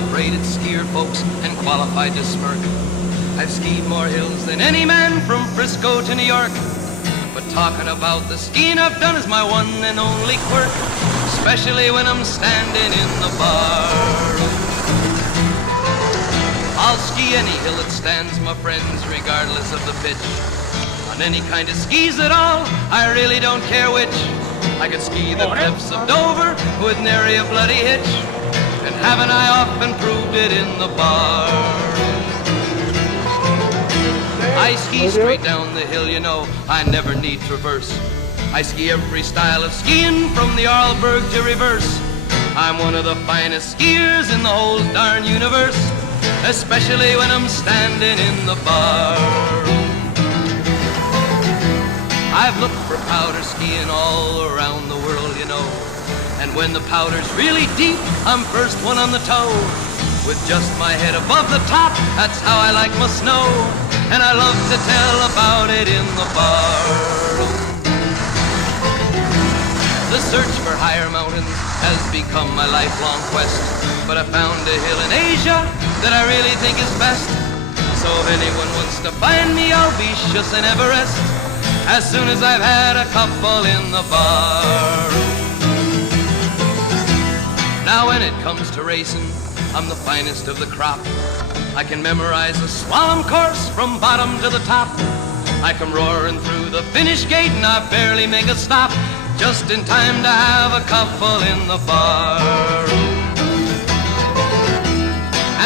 celebrated skier folks and qualified to smirk. I've skied more hills than any man from Frisco to New York. But talking about the skiing I've done is my one and only quirk, especially when I'm standing in the bar. I'll ski any hill that stands, my friends, regardless of the pitch. On any kind of skis at all, I really don't care which. I could ski the cliffs of Dover with nary a bloody hitch, and haven't I often proved it in the bar? I ski straight down the hill, you know, I never need traverse. I ski every style of skiing from the Arlberg to reverse. I'm one of the finest skiers in the whole darn universe, especially when I'm standing in the bar. I've looked for powder skiing all around the world, you know, and when the powder's really deep, I'm first one on the toe. With just my head above the top, that's how I like my snow, and I love to tell about it in the bar. The search for higher mountains has become my lifelong quest, but I found a hill in Asia that I really think is best. So if anyone wants to find me, I'll be shuss in Everest as soon as I've had a couple in the bar. Now when it comes to racing, I'm the finest of the crop. I can memorize a slalom course from bottom to the top. I come roaring through the finish gate and I barely make a stop, just in time to have a couple in the bar.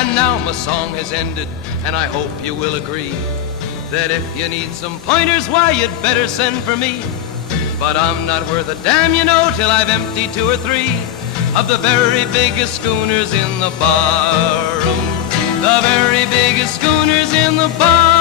And now my song has ended, and I hope you will agree that if you need some pointers, why, you'd better send for me. But I'm not worth a damn, you know, till I've emptied 2 or 3 of the very biggest schooners in the bar. The very biggest schooners in the bar.